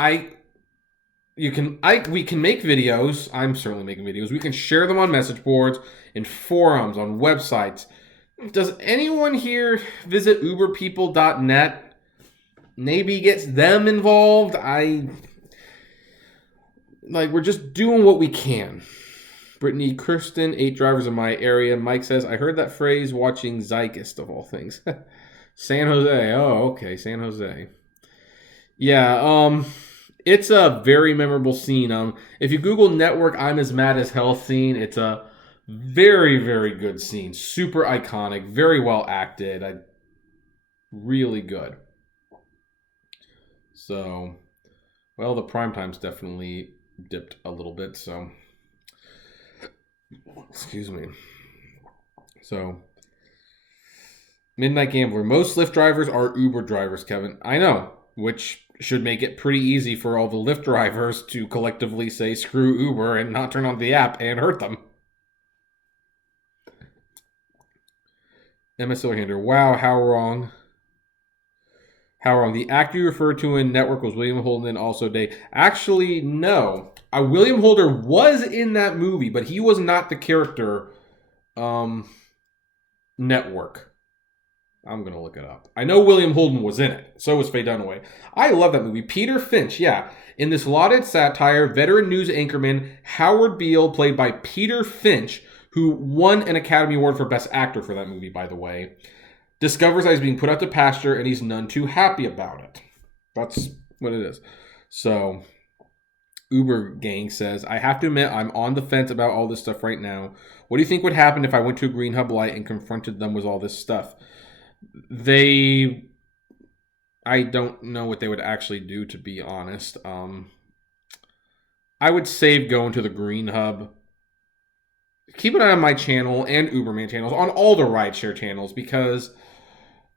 we can make videos. I'm certainly making videos. We can share them on message boards, in forums, on websites. Does anyone here visit uberpeople.net? Maybe gets them involved. We're just doing what we can. Brittany Kirsten, 8 drivers in my area. Mike says, I heard that phrase watching Zygist of all things. San Jose. Oh, okay. San Jose. Yeah, it's a very memorable scene. If you Google network I'm as mad as hell scene, it's a very, very good scene. Super iconic. Very well acted. Really good. So, well, the prime time's definitely dipped a little bit, so. Excuse me. So, Midnight Gambler. Most Lyft drivers are Uber drivers, Kevin. I know, which should make it pretty easy for all the Lyft drivers to collectively say screw Uber and not turn on the app and hurt them. Emma Silverhander. Wow, how wrong. How wrong. The actor you referred to in Network was William Holden and also Day. Actually, no. William Holden was in that movie, but he was not the character Network. I'm going to look it up. I know William Holden was in it. So was Faye Dunaway. I love that movie. Peter Finch, yeah. In this lauded satire, veteran news anchorman Howard Beale, played by Peter Finch, who won an Academy Award for Best Actor for that movie, by the way, discovers that he's being put out to pasture and he's none too happy about it. That's what it is. So, Uber Gang says, I have to admit I'm on the fence about all this stuff right now. What do you think would happen if I went to a Green Hub light and confronted them with all this stuff? I don't know what they would actually do, to be honest. I would save going to the Green Hub. Keep an eye on my channel and Uberman channels, on all the rideshare channels, because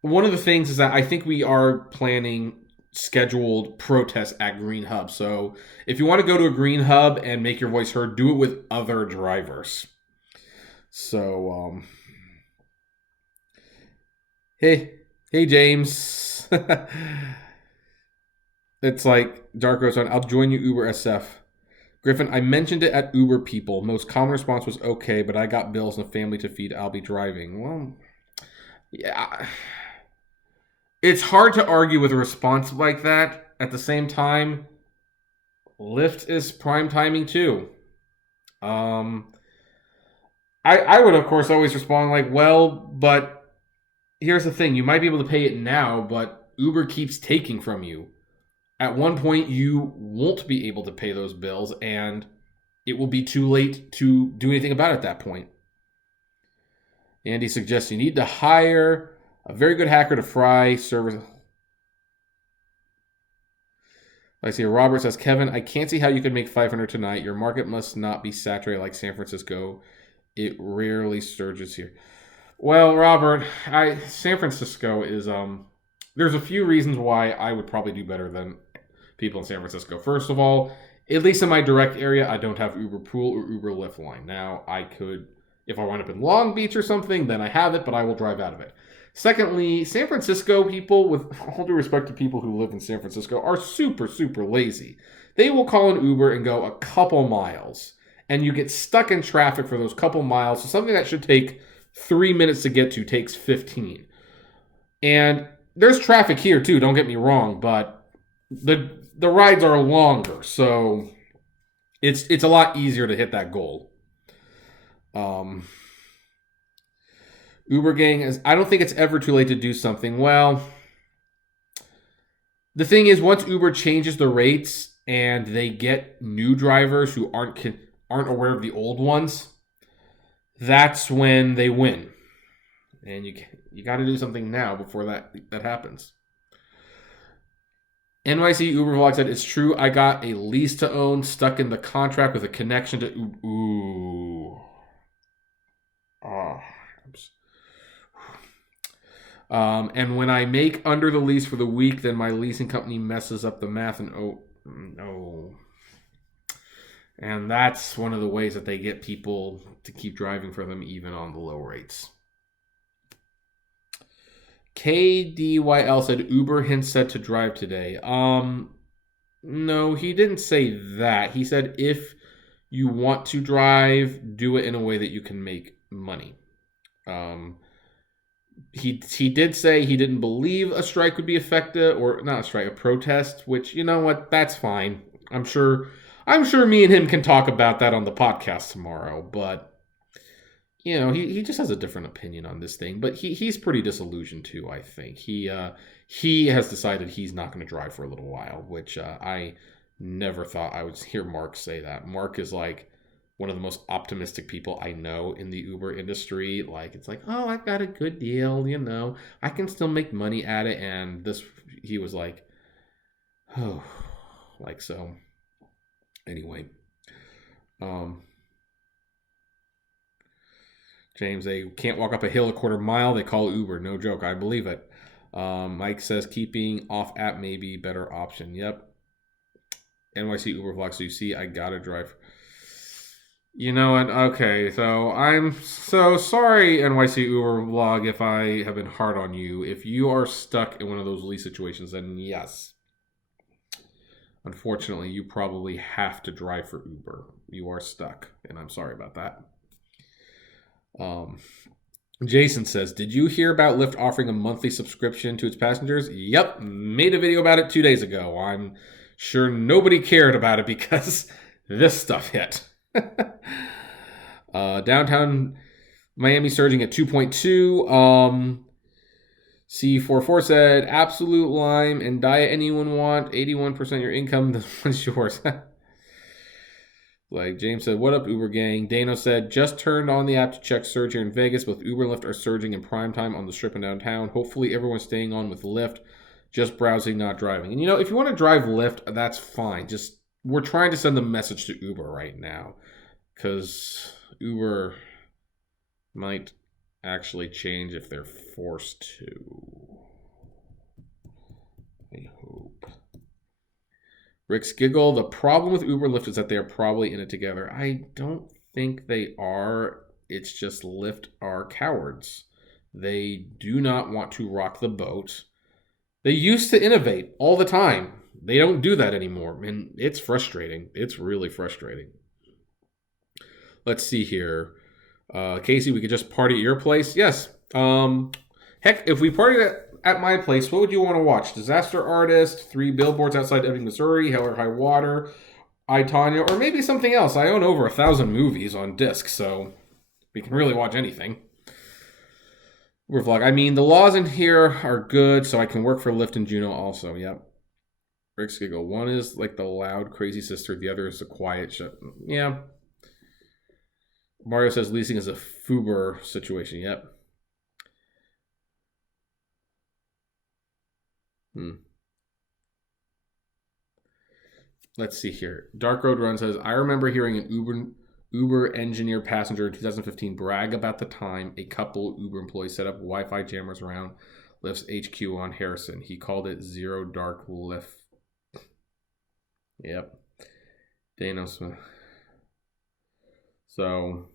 one of the things is that I think we are planning scheduled protests at Green Hub. So if you want to go to a Green Hub and make your voice heard, do it with other drivers. So, Hey James. It's like Darko's on. I'll join you, Uber SF. Griffin, I mentioned it at Uber People. Most common response was okay, but I got bills and a family to feed. I'll be driving. Well, yeah. It's hard to argue with a response like that. At the same time, Lyft is prime timing too. I would, of course, always respond like, well, but here's the thing. You might be able to pay it now, but Uber keeps taking from you. At one point, you won't be able to pay those bills, and it will be too late to do anything about it at that point. Andy suggests you need to hire a very good hacker to fry servers. I see Robert says, Kevin, I can't see how you could make 500 tonight. Your market must not be saturated like San Francisco. It rarely surges here. Well, Robert, San Francisco is there's a few reasons why I would probably do better than people in San Francisco. First of all, at least in my direct area, I don't have Uber Pool or Uber Lyft line. Now, I could If I wind up in Long Beach or something, then I have it, but I will drive out of it. Secondly, San Francisco people, with all due respect to people who live in San Francisco, are super, super lazy. They will call an Uber and go a couple miles, and you get stuck in traffic for those couple miles. So something that should take 3 minutes to get to takes 15. And there's traffic here too, don't get me wrong, but the rides are longer, so it's a lot easier to hit that goal. Uber gang is, I don't think it's ever too late to do something. Well, the thing is, once Uber changes the rates and they get new drivers who aren't aware of the old ones, that's when they win. And you got to do something now before that happens. NYC Uber Vlog said, it's true, I got a lease to own, stuck in the contract with a connection to Ooh. Oh. And when I make under the lease for the week, then my leasing company messes up the math and oh no. And that's one of the ways that they get people to keep driving for them even on the low rates. KDYL said Uber hints said to drive today. No, he didn't say that. He said if you want to drive, do it in a way that you can make money. He did say he didn't believe a strike would be effective, or not a strike, a protest, which, you know what, that's fine. I'm sure me and him can talk about that on the podcast tomorrow, but you know, he just has a different opinion on this thing, but he's pretty disillusioned too, I think. He has decided he's not going to drive for a little while, which I never thought I would hear Mark say that. Mark is like one of the most optimistic people I know in the Uber industry. Like, it's like, oh, I've got a good deal, you know, I can still make money at it. And he was like, oh, like, so anyway, James, they can't walk up a hill a quarter mile. They call Uber. No joke. I believe it. Mike says keeping off app may be better option. Yep. NYC Uber Vlog. So you see, I gotta drive. You know what? Okay, so I'm so sorry, NYC Uber Vlog, if I have been hard on you. If you are stuck in one of those lease situations, then yes. Unfortunately, you probably have to drive for Uber. You are stuck, and I'm sorry about that. Jason says, did you hear about Lyft offering a monthly subscription to its passengers? Yep, made a video about it 2 days ago. I'm sure nobody cared about it because this stuff hit. Downtown Miami surging at 2.2. C44 said, absolute lime and diet anyone want. 81% of your income, this one's yours. Like James said, what up, Uber gang? Dano said, just turned on the app to check surge here in Vegas. Both Uber and Lyft are surging in prime time on the strip and downtown. Hopefully everyone's staying on with Lyft. Just browsing, not driving. And you know, if you want to drive Lyft, that's fine. Just, we're trying to send the message to Uber right now. Because Uber might actually change if they're forced to. I hope. Rick's giggle. The problem with Uber and Lyft is that they are probably in it together. I don't think they are. It's just Lyft are cowards. They do not want to rock the boat. They used to innovate all the time. They don't do that anymore. And it's frustrating. It's really frustrating. Let's see here. Casey, we could just party at your place? Yes. Heck, if we partied at my place, what would you want to watch? Disaster Artist, 3 Billboards Outside Ebbing, Missouri, Hell or High Water, I, Tonya, or maybe something else. I own over 1,000 movies on disc, so we can really watch anything. We're vlog. I mean, the laws in here are good, so I can work for Lyft and Juno also. Yep. Rick's giggle. One is like the loud, crazy sister. The other is the quiet shut. Yeah. Mario says leasing is a Fuber situation. Yep. Let's see here. Dark Road Run says, I remember hearing an Uber engineer passenger in 2015 brag about the time a couple Uber employees set up Wi-Fi jammers around Lyft's HQ on Harrison. He called it Zero Dark Lyft. Yep. Dano Smith. So,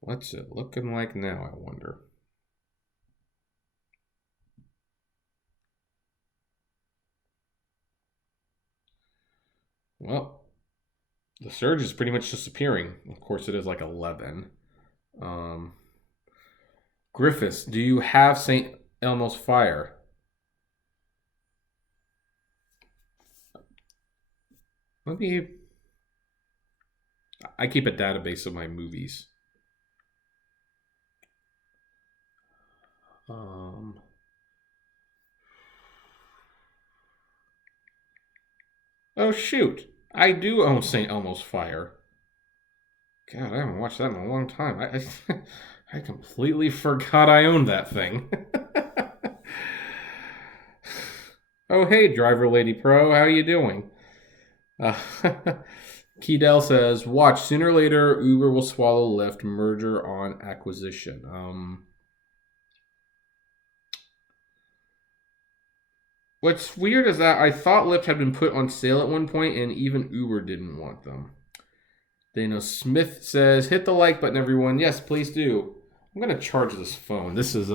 What's it looking like now, I wonder? Well, the surge is pretty much disappearing. Of course, it is like 11. Um, Griffiths, do you have St. Elmo's Fire? Let me. I keep a database of my movies. Oh shoot! I do own St. Elmo's Fire. God, I haven't watched that in a long time. I completely forgot I owned that thing. Oh hey, Driver Lady Pro, how you doing? Uh, Keydell says, "Watch sooner or later, Uber will swallow Lyft. Merger on acquisition." What's weird is that I thought Lyft had been put on sale at one point, and even Uber didn't want them. Dana Smith says, "Hit the like button, everyone." Yes, please do. I'm gonna charge this phone. This is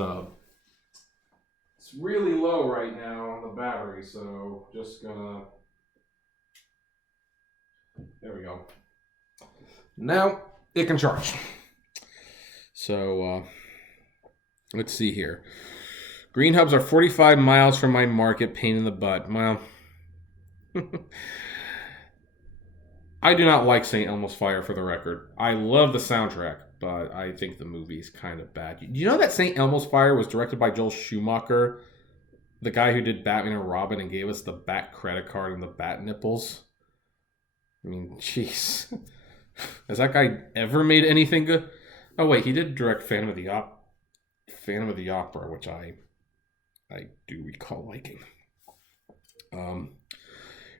it's really low right now on the battery, so just gonna. There we go. Now it can charge. So let's see here. Green hubs are 45 miles from my market. Pain in the butt. Well, I do not like St. Elmo's Fire, for the record. I love the soundtrack, but I think the movie's kind of bad. You know that St. Elmo's Fire was directed by Joel Schumacher, the guy who did Batman and Robin and gave us the Bat credit card and the Bat nipples? I mean, jeez. Has that guy ever made anything good? Oh wait, he did direct Phantom of the Opera, which I do recall liking.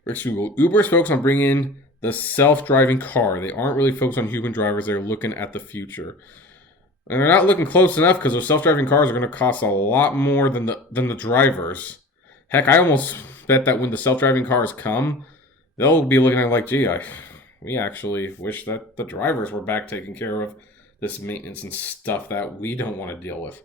Rick's Google. Uber is focused on bringing the self-driving car. They aren't really focused on human drivers. They're looking at the future, and they're not looking close enough because those self-driving cars are going to cost a lot more than the drivers. Heck, I almost bet that when the self-driving cars come, they'll be looking at it like, gee, we actually wish that the drivers were back taking care of this maintenance and stuff that we don't want to deal with.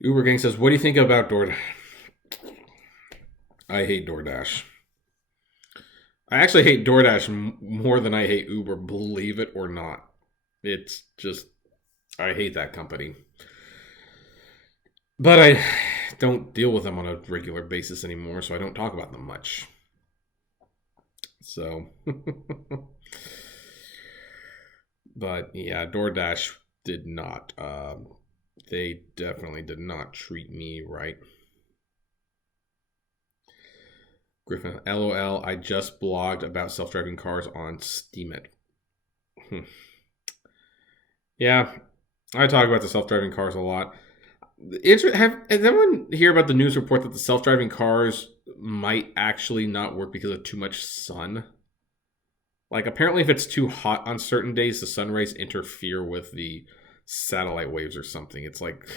Uber Gang says, "What do you think about DoorDash?" I hate DoorDash. I actually hate DoorDash more than I hate Uber, believe it or not. It's just, I hate that company. But I don't deal with them on a regular basis anymore, so I don't talk about them much. So, but yeah, DoorDash did not. They definitely did not treat me right. Griffin, LOL, I just blogged about self-driving cars on Steemit. Yeah, I talk about the self-driving cars a lot. Has everyone hear about the news report that the self-driving cars might actually not work because of too much sun? Like, apparently if it's too hot on certain days, the sun rays interfere with the satellite waves or something. It's like,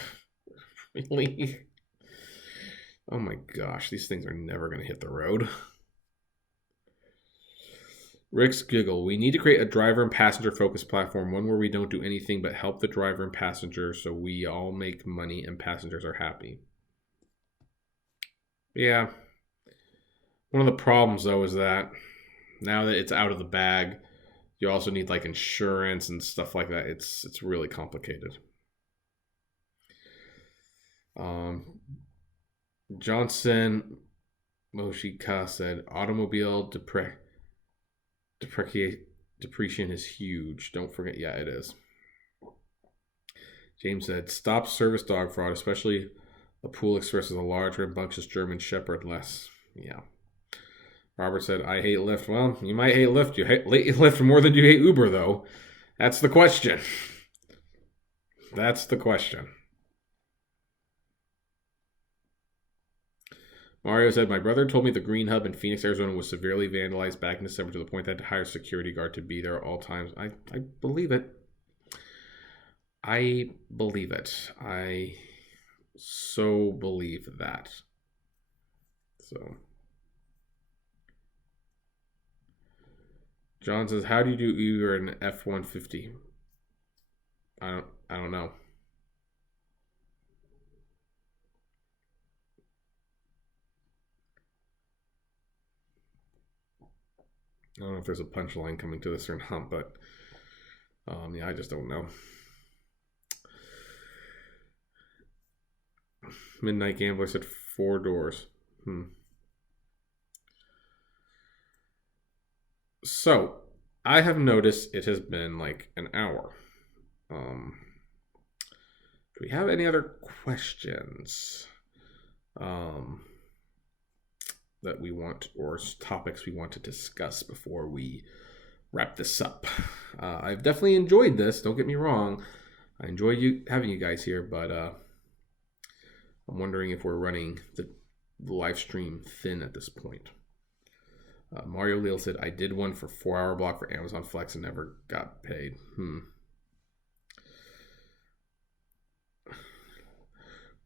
really? Oh my gosh, these things are never going to hit the road. Rick's giggle. We need to create a driver and passenger focused platform, one where we don't do anything but help the driver and passenger so we all make money and passengers are happy. Yeah. One of the problems, though, is that now that it's out of the bag, you also need like insurance and stuff like that. It's really complicated. Johnson Moshika said, "Automobile depreciation is huge. Don't forget." Yeah, it is. James said, "Stop service dog fraud, especially a Pool Express is a large, rambunctious German Shepherd less." Yeah. Robert said, "I hate Lyft." Well, you might hate Lyft. You hate Lyft more than you hate Uber, though. That's the question. That's the question. Mario said, "My brother told me the Green Hub in Phoenix, Arizona was severely vandalized back in December to the point that I had to hire a security guard to be there at all times." I believe it. I believe it. I so believe that. So, John says, how do you do Uber in F-150? I don't know. I don't know if there's a punchline coming to this or not, but yeah, I just don't know. Midnight Gambler said 4 doors. So, I have noticed it has been like an hour. Do we have any other questions that we want, or topics we want to discuss before we wrap this up? I've definitely enjoyed this. Don't get me wrong. I enjoy having you guys here, but I'm wondering if we're running the live stream thin at this point. Mario Leal said, I did one for 4-hour block for Amazon Flex and never got paid.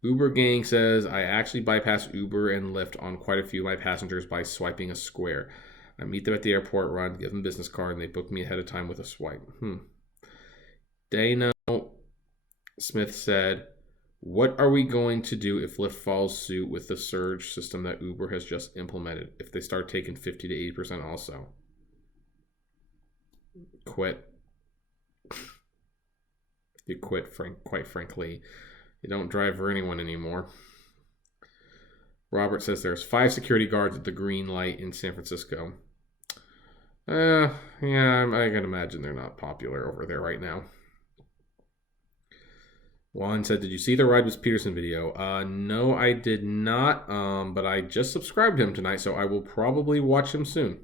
Uber Gang says, I actually bypass Uber and Lyft on quite a few of my passengers by swiping a square. I meet them at the airport, run, give them a business card, and they book me ahead of time with a swipe. Dana Smith said, what are we going to do if Lyft follows suit with the surge system that Uber has just implemented? If they start taking 50 to 80% also? Quit. You quit, quite frankly. You don't drive for anyone anymore. Robert says there's 5 security guards at the green light in San Francisco. Yeah, I can imagine they're not popular over there right now. Juan said, did you see the Ride with Peterson video? No, I did not, but I just subscribed to him tonight, so I will probably watch him soon.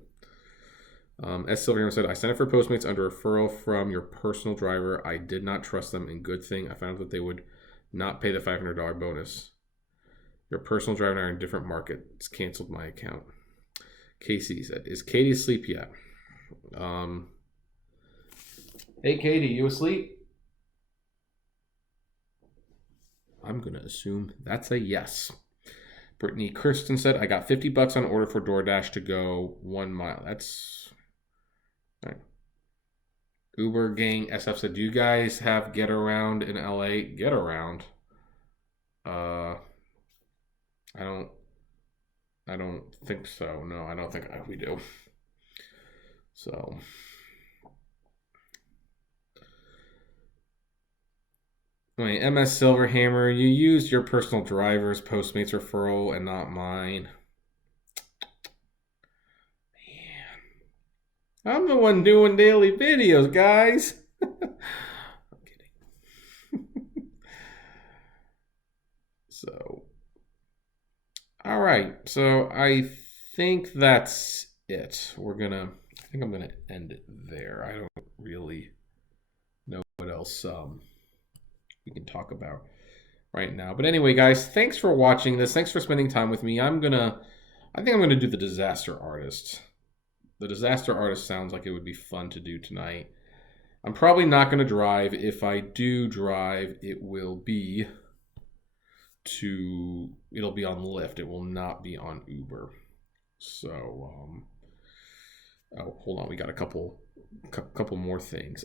S. Silverhammer said, I signed up for Postmates under referral from your personal driver. I did not trust them, and good thing I found out that they would not pay the $500 bonus. Your personal driver and I are in different markets. Canceled my account. Casey said, is Katie asleep yet? Hey, Katie, you asleep? I'm going to assume that's a yes. Brittany Kirsten said, I got $50 on order for DoorDash to go 1 mile. That's... All right. Uber Gang SF said, do you guys have Get Around in LA? Get Around? I don't think so. No, I don't think we do. So... MS Silverhammer, you used your personal driver's Postmates referral and not mine. Man. I'm the one doing daily videos, guys. I'm kidding. So, all right. So I think that's it. I think I'm gonna end it there. I don't really know what else we can talk about right now. But anyway, guys, thanks for watching this. Thanks for spending time with me. I think I'm gonna do the Disaster Artist. The Disaster Artist sounds like it would be fun to do tonight. I'm probably not gonna drive. If I do drive, it'll be on Lyft. It will not be on Uber. So, oh, hold on. We got a couple more things.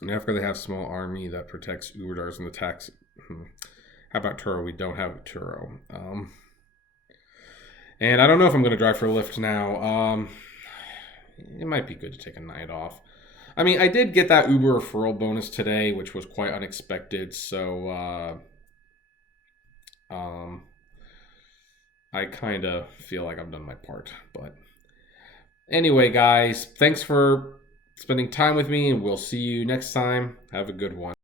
In Africa, they have a small army that protects Uber drivers in the taxi. How about Turo? We don't have Turo. And I don't know if I'm going to drive for Lyft now. It might be good to take a night off. I mean, I did get that Uber referral bonus today, which was quite unexpected. So, I kind of feel like I've done my part. But anyway, guys, thanks for spending time with me, and we'll see you next time. Have a good one.